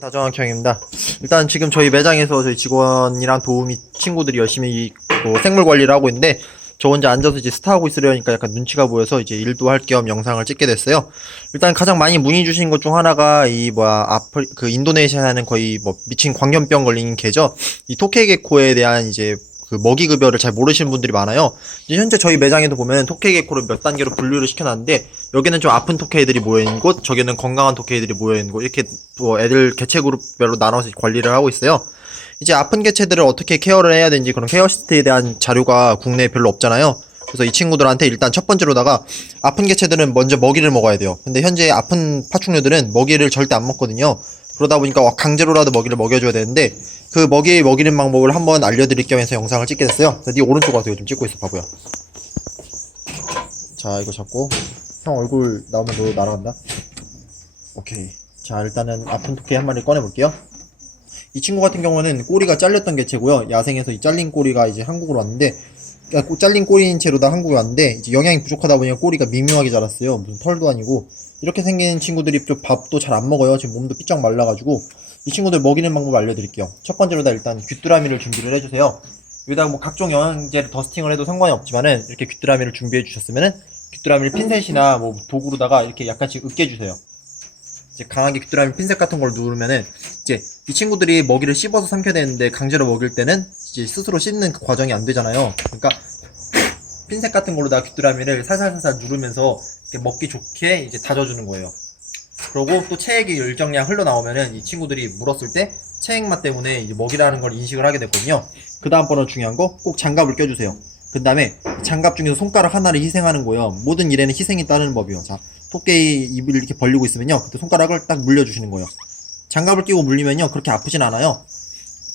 다정학형입니다. 일단 지금 저희 매장에서 저희 직원이랑 도우미 친구들이 열심히 생물 관리를 하고 있는데 저 혼자 앉아서 이제 스타하고 있으려니까 약간 눈치가 보여서 이제 일도 할 겸 영상을 찍게 됐어요. 일단 가장 많이 문의 주신 것 중 하나가 인도네시아는 거의 뭐 미친 광견병 걸린 개죠. 이 토케이게코에 대한 이제 그 먹이 급여를 잘 모르시는 분들이 많아요. 이제 현재 저희 매장에도 보면 토케이게코를 몇 단계로 분류를 시켜놨는데 여기는 좀 아픈 토케이들이 모여있는 곳, 저기는 건강한 토케이들이 모여있는 곳, 이렇게 뭐 애들 개체 그룹별로 나눠서 관리를 하고 있어요. 이제 아픈 개체들을 어떻게 케어를 해야 되는지 그런 케어 시스템에 대한 자료가 국내에 별로 없잖아요. 그래서 이 친구들한테 일단 첫 번째로다가 아픈 개체들은 먼저 먹이를 먹어야 돼요. 근데 현재 아픈 파충류들은 먹이를 절대 안 먹거든요. 그러다 보니까 강제로라도 먹이를 먹여줘야 되는데 그 먹이는 방법을 한번 알려드릴 겸 해서 영상을 찍게 됐어요. 네 오른쪽 와서 이거 좀 찍고 있어 바보야. 자 이거 잡고 형 얼굴 나오면 너 날아간다. 오케이. 자 일단은 아픈 토끼 한 마리 꺼내볼게요. 이 친구 같은 경우는 꼬리가 잘렸던 개체고요. 야생에서 이 잘린 꼬리가 이제 한국으로 왔는데, 그러니까 잘린 꼬리인 채로 다 한국에 왔는데 이제 영양이 부족하다 보니까 꼬리가 미묘하게 자랐어요. 무슨 털도 아니고 이렇게 생긴 친구들이 좀 밥도 잘 안 먹어요. 지금 몸도 삐쩍 말라가지고 이 친구들 먹이는 방법 알려드릴게요. 첫 번째로다 일단 귀뚜라미를 준비를 해주세요. 여기다가 뭐 각종 영양제를 더스팅을 해도 상관이 없지만은 이렇게 귀뚜라미를 준비해 주셨으면은 귀뚜라미를 핀셋이나 뭐 도구로다가 이렇게 약간씩 으깨주세요. 이제 강하게 귀뚜라미 핀셋 같은 걸 누르면은 이제 이 친구들이 먹이를 씹어서 삼켜야 되는데 강제로 먹일 때는 이제 스스로 씹는 그 과정이 안 되잖아요. 그러니까 핀셋 같은 걸로다가 귀뚜라미를 살살살살 누르면서 이렇게 먹기 좋게 이제 다져주는 거예요. 그리고 또 체액이 일정량 흘러나오면은 이 친구들이 물었을 때 체액 맛 때문에 이제 먹이라는 걸 인식을 하게 됐거든요. 그 다음 번호 중요한 거 꼭 장갑을 껴주세요. 그 다음에 장갑 중에서 손가락 하나를 희생하는 거예요. 모든 일에는 희생이 따르는 법이요. 자, 토끼의 입을 이렇게 벌리고 있으면요. 그때 손가락을 딱 물려주시는 거예요. 장갑을 끼고 물리면요. 그렇게 아프진 않아요.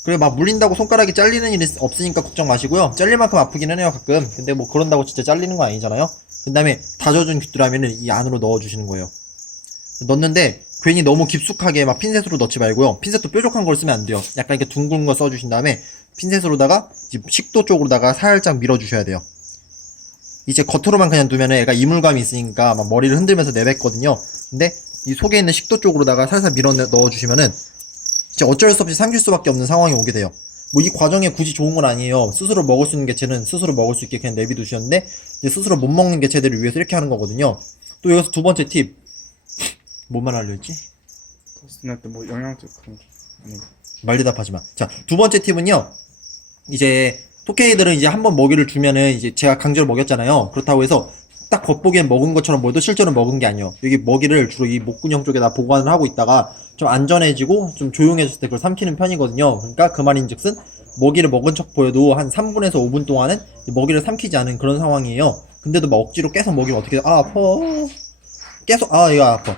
그래 막 물린다고 손가락이 잘리는 일이 없으니까 걱정 마시고요. 잘릴 만큼 아프기는 해요 가끔. 근데 뭐 그런다고 진짜 잘리는 건 아니잖아요. 그 다음에 다져준 귀뚜라미는 이 안으로 넣어주시는 거예요. 넣는데 괜히 너무 깊숙하게 막 핀셋으로 넣지 말고요. 핀셋도 뾰족한 걸 쓰면 안 돼요. 약간 이렇게 둥근 거 써주신 다음에 핀셋으로다가 식도 쪽으로다가 살짝 밀어주셔야 돼요. 이제 겉으로만 그냥 두면은 애가 이물감이 있으니까 막 머리를 흔들면서 내뱉거든요. 근데 이 속에 있는 식도 쪽으로다가 살살 밀어 넣어주시면은 이제 어쩔 수 없이 삼킬 수밖에 없는 상황이 오게 돼요. 뭐 이 과정에 굳이 좋은 건 아니에요. 스스로 먹을 수 있는 개체는 스스로 먹을 수 있게 그냥 내비두셨는데 이제 스스로 못 먹는 개체들을 위해서 이렇게 하는 거거든요. 또 여기서 두 번째 팁. 뭐만 알려있지? 토스트할 때 뭐 영양제 그런 거 아니고 말 대답하지 마. 자, 두 번째 팁은요. 이제 토끼들은 이제 한번 먹이를 주면은 이제 제가 강제로 먹였잖아요. 그렇다고 해서 딱 겉보기엔 먹은 것처럼 보여도 실제로 먹은 게 아니에요. 여기 먹이를 주로 이 목근형 쪽에다 보관을 하고 있다가 좀 안전해지고 좀 조용해졌을 때 그걸 삼키는 편이거든요. 그러니까 그 말인즉슨 먹이를 먹은 척 보여도 한 3분에서 5분 동안은 먹이를 삼키지 않은 그런 상황이에요. 근데도 막 억지로 계속 먹이면 어떻게 돼? 아 아파. 계속 이거 아파.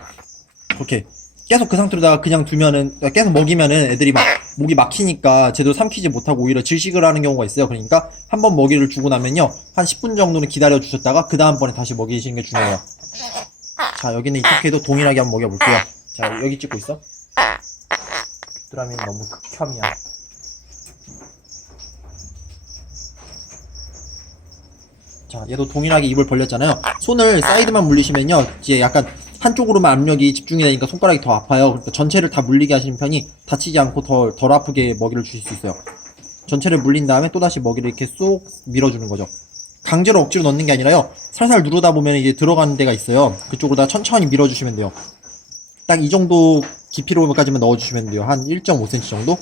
그렇게 계속 그 상태로다가 그냥 두면은 계속 먹이면은 애들이 막 목이 막히니까 제대로 삼키지 못하고 오히려 질식을 하는 경우가 있어요. 그러니까 한번 먹이를 주고 나면요 한 10분 정도는 기다려 주셨다가 그 다음번에 다시 먹이시는 게 중요해요. 자 여기는 이 토끼도 동일하게 한번 먹여볼게요. 자 여기 찍고 있어. 드라미는 너무 극혐이야. 자 얘도 동일하게 입을 벌렸잖아요. 손을 사이드만 물리시면요 이제 약간 한쪽으로만 압력이 집중이 되니까 손가락이 더 아파요. 그러니까 전체를 다 물리게 하시는 편이 다치지 않고 덜 아프게 먹이를 주실 수 있어요. 전체를 물린 다음에 또다시 먹이를 이렇게 쏙 밀어주는 거죠. 강제로 억지로 넣는 게 아니라요. 살살 누르다 보면 이게 들어가는 데가 있어요. 그쪽으로 다 천천히 밀어주시면 돼요. 딱 이 정도 깊이로까지만 넣어주시면 돼요. 한 1.5cm 정도?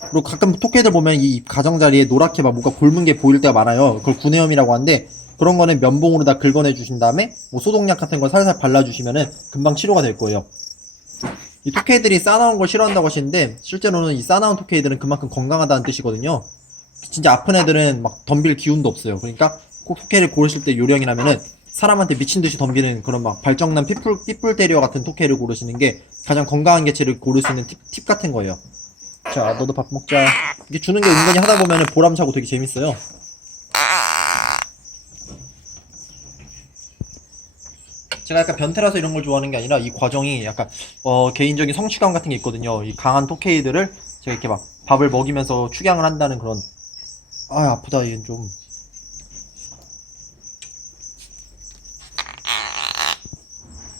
그리고 가끔 토끼들 보면 이 가장자리에 노랗게 막 뭔가 곪은 게 보일 때가 많아요. 그걸 구내염이라고 하는데 그런 거는 면봉으로 다 긁어내 주신 다음에 뭐 소독약 같은 거 살살 발라주시면은 금방 치료가 될 거예요. 이 토끼들이 싸나운 걸 싫어한다고 하시는데 실제로는 이 싸나운 토끼들은 그만큼 건강하다는 뜻이거든요. 진짜 아픈 애들은 막 덤빌 기운도 없어요. 그러니까 꼭 토끼를 고르실 때 요령이라면은 사람한테 미친듯이 덤비는 그런 막 발정난 pitbull 테리어 같은 토끼를 고르시는 게 가장 건강한 개체를 고를 수 있는 팁 같은 거예요. 자 너도 밥 먹자. 이게 주는 게 은근히 하다 보면은 보람차고 되게 재밌어요. 제가 약간 변태라서 이런 걸 좋아하는 게 아니라 이 과정이 약간 개인적인 성취감 같은 게 있거든요. 이 강한 토케이들을 제가 이렇게 막 밥을 먹이면서 축양을 한다는 그런 아프다 얘는 좀.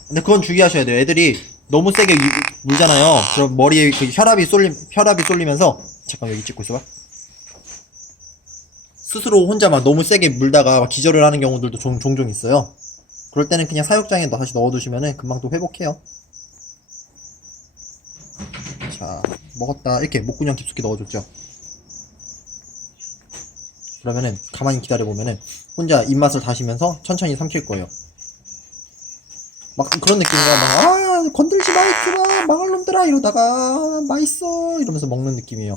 근데 그건 주의하셔야 돼요. 애들이 너무 세게 물잖아요. 그럼 머리에 그 혈압이 쏠리면서, 잠깐 여기 찍고 있어봐. 스스로 혼자 막 너무 세게 물다가 막 기절을 하는 경우들도 종종 있어요. 그럴 때는 그냥 사육장에 다시 넣어두시면은 금방 또 회복해요. 자, 먹었다. 이렇게 목구녕 깊숙이 넣어줬죠. 그러면은 가만히 기다려보면은 혼자 입맛을 다시면서 천천히 삼킬 거예요. 막 그런 느낌이야. 막, 건들지 마, 이놈아, 망할 놈들아, 이러다가, 맛있어, 이러면서 먹는 느낌이에요.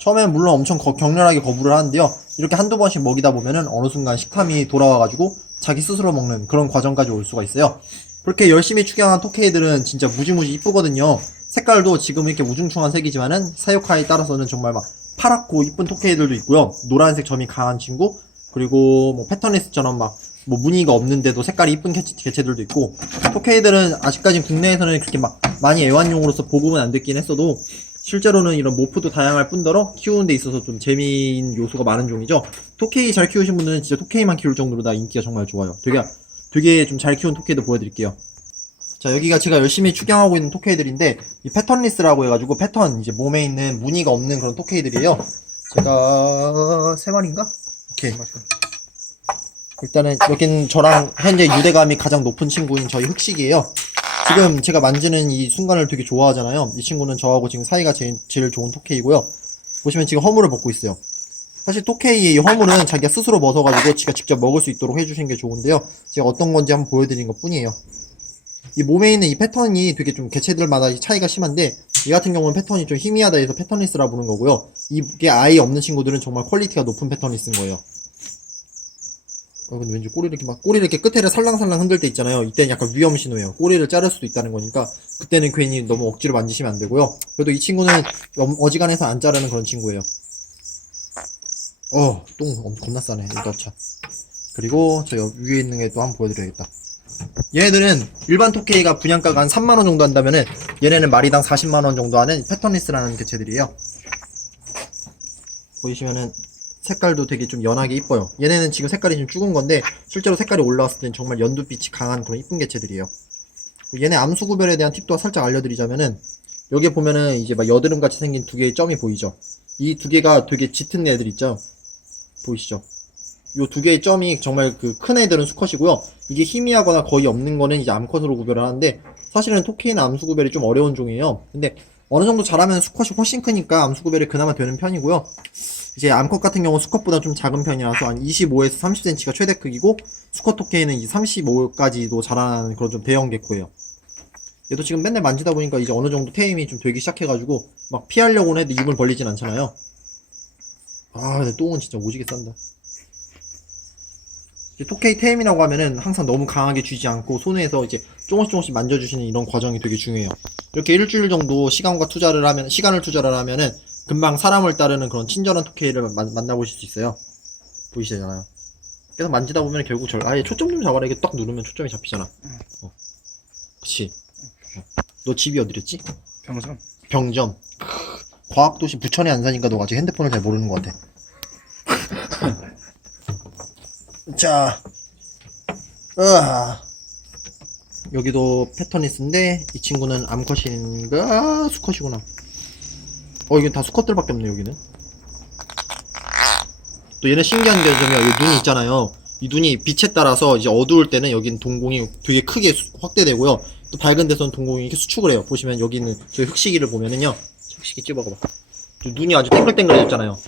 처음엔 물론 엄청 격렬하게 거부를 하는데요. 이렇게 한두 번씩 먹이다 보면은 어느 순간 식탐이 돌아와가지고 자기 스스로 먹는 그런 과정까지 올 수가 있어요. 그렇게 열심히 축양한 토케이들은 진짜 무지무지 이쁘거든요. 색깔도 지금 이렇게 우중충한 색이지만은 사육하에 따라서는 정말 막 파랗고 이쁜 토케이들도 있고요. 노란색 점이 강한 친구, 그리고 뭐 패턴리스처럼 막 뭐 무늬가 없는데도 색깔이 이쁜 개체들도 있고, 토케이들은 아직까지 국내에서는 그렇게 막 많이 애완용으로서 보급은 안 됐긴 했어도 실제로는 이런 모프도 다양할 뿐더러 키우는 데 있어서 좀 재미있는 요소가 많은 종이죠. 토케이 잘 키우신 분들은 진짜 토케이만 키울 정도로 다 인기가 정말 좋아요. 되게 좀 잘 키운 토케이도 보여드릴게요. 자, 여기가 제가 열심히 축양하고 있는 토케이들인데, 이 패턴리스라고 해가지고 패턴, 이제 몸에 있는 무늬가 없는 그런 토케이들이에요. 제가 3마리인가? 오케이. 일단은 여긴 저랑 현재 유대감이 가장 높은 친구인 저희 흑식이에요. 지금 제가 만지는 이 순간을 되게 좋아하잖아요. 이 친구는 저하고 지금 사이가 제일 좋은 토케이고요. 보시면 지금 허물을 벗고 있어요. 사실 토케이의 이 허물은 자기가 스스로 벗어가지고 지가 직접 먹을 수 있도록 해주신 게 좋은데요. 제가 어떤 건지 한번 보여드린 것 뿐이에요. 이 몸에 있는 이 패턴이 되게 좀 개체들마다 차이가 심한데, 이 같은 경우는 패턴이 좀 희미하다 해서 패턴리스라 부르는 거고요. 이게 아예 없는 친구들은 정말 퀄리티가 높은 패턴리스인 거예요. 근데 왠지 꼬리를 이렇게 끝에를 살랑살랑 흔들 때 있잖아요. 이때는 약간 위험 신호예요. 꼬리를 자를 수도 있다는 거니까 그때는 괜히 너무 억지로 만지시면 안 되고요. 그래도 이 친구는 어지간해서 안 자르는 그런 친구예요. 똥 겁나 싸네. 이거 넣자. 그리고 저 위에 있는 게 또 한번 보여드려야겠다. 얘네들은 일반 토케이가 분양가가 한 3만원 정도 한다면은 얘네는 마리당 40만원 정도 하는 패턴리스라는 개체들이에요. 보이시면은 색깔도 되게 좀 연하게 이뻐요. 얘네는 지금 색깔이 좀 죽은 건데 실제로 색깔이 올라왔을 땐 정말 연두빛이 강한 그런 이쁜 개체들이에요. 얘네 암수 구별에 대한 팁도 살짝 알려드리자면은, 여기에 보면은 이제 막 여드름 같이 생긴 두 개의 점이 보이죠? 이 두 개가 되게 짙은 애들 있죠? 보이시죠? 요 두 개의 점이 정말 그 큰 애들은 수컷이고요. 이게 희미하거나 거의 없는 거는 이제 암컷으로 구별을 하는데, 사실은 토끼는 암수 구별이 좀 어려운 종이에요. 근데 어느 정도 잘하면 수컷이 훨씬 크니까 암수 구별이 그나마 되는 편이고요. 이제 암컷 같은 경우 수컷보다 좀 작은 편이라서 한 25에서 30cm가 최대 크기고, 수컷 토끼는 이제 35까지도 자라는 그런 좀 대형 개코예요. 얘도 지금 맨날 만지다 보니까 이제 어느 정도 테임이 좀 되기 시작해가지고 막 피하려고는 해도 입을 벌리진 않잖아요. 근데 똥은 진짜 오지게 싼다. 토케이 테임이라고 하면은 항상 너무 강하게 쥐지 않고 손에서 이제 조금씩 만져주시는 이런 과정이 되게 중요해요. 이렇게 일주일 정도 시간을 투자를 하면은 금방 사람을 따르는 그런 친절한 토케이를 만나보실 수 있어요. 보이시잖아요. 계속 만지다 보면 결국 아예 초점 좀 잡아라. 이게 딱 누르면 초점이 잡히잖아. 그치. 너 집이 어디랬지? 병선. 병점. 과학도시 부천에 안 사니까 너 아직 핸드폰을 잘 모르는 것 같아. 자, 여기도 패턴리스인데 이 친구는 암컷인가 수컷이구나. 이건 다 수컷들밖에 없네. 여기는 또 얘네 신기한 게 점이야. 여기 눈이 있잖아요. 이 눈이 빛에 따라서 이제 어두울 때는 여기는 동공이 되게 크게 확대되고요. 또 밝은 데서는 동공이 이렇게 수축을 해요. 보시면 여기는 저희 흑시기를 보면은요, 흑시기 찝어봐봐. 눈이 아주 땡글땡글해졌잖아요.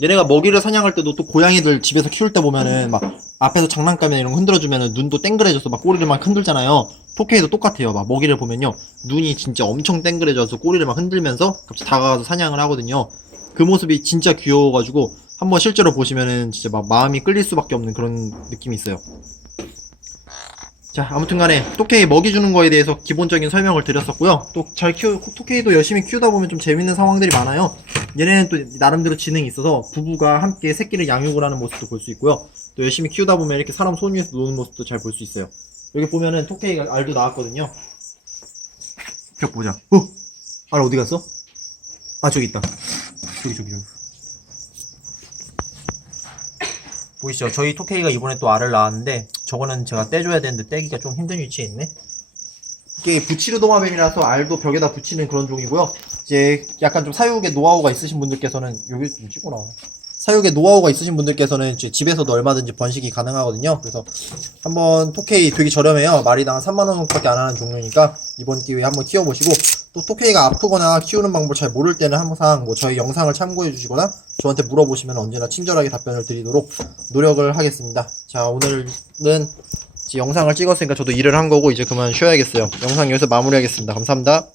얘네가 먹이를 사냥할 때도 또 고양이들 집에서 키울 때 보면은 막 앞에서 장난감이나 이런 거 흔들어주면은 눈도 땡글해져서 막 꼬리를 막 흔들잖아요. 토케이도 똑같아요. 막 먹이를 보면요, 눈이 진짜 엄청 땡글해져서 꼬리를 막 흔들면서 갑자기 다가가서 사냥을 하거든요. 그 모습이 진짜 귀여워가지고 한번 실제로 보시면은 진짜 막 마음이 끌릴 수밖에 없는 그런 느낌이 있어요. 자, 아무튼간에 토케이 먹이 주는 거에 대해서 기본적인 설명을 드렸었고요. 또 토케이도 열심히 키우다 보면 좀 재밌는 상황들이 많아요. 얘네는 또 나름대로 지능이 있어서 부부가 함께 새끼를 양육을 하는 모습도 볼 수 있고요. 또 열심히 키우다 보면 이렇게 사람 손 위에서 노는 모습도 잘 볼 수 있어요. 여기 보면은 토케이가 알도 나왔거든요. 벽 보자. 알 어디 갔어? 저기 있다. 저기. 보이시죠? 저희 토케이가 이번에 또 알을 낳았는데 저거는 제가 떼줘야 되는데 떼기가 좀 힘든 위치에 있네. 이게 부치르 도마뱀이라서 알도 벽에다 붙이는 그런 종이고요. 이제 약간 좀 사육의 노하우가 있으신 분들께서는 여기 좀 찍고 나와. 사육의 노하우가 있으신 분들께서는 이제 집에서도 얼마든지 번식이 가능하거든요. 그래서 한번 토케이 되게 저렴해요. 마리당 한 3만 원 정도밖에 안 하는 종류니까 이번 기회에 한번 키워보시고, 또 토케이가 아프거나 키우는 방법을 잘 모를 때는 항상 뭐 저희 영상을 참고해 주시거나 저한테 물어보시면 언제나 친절하게 답변을 드리도록 노력을 하겠습니다. 자, 오늘은 이제 영상을 찍었으니까 저도 일을 한 거고 이제 그만 쉬어야겠어요. 영상 여기서 마무리하겠습니다. 감사합니다.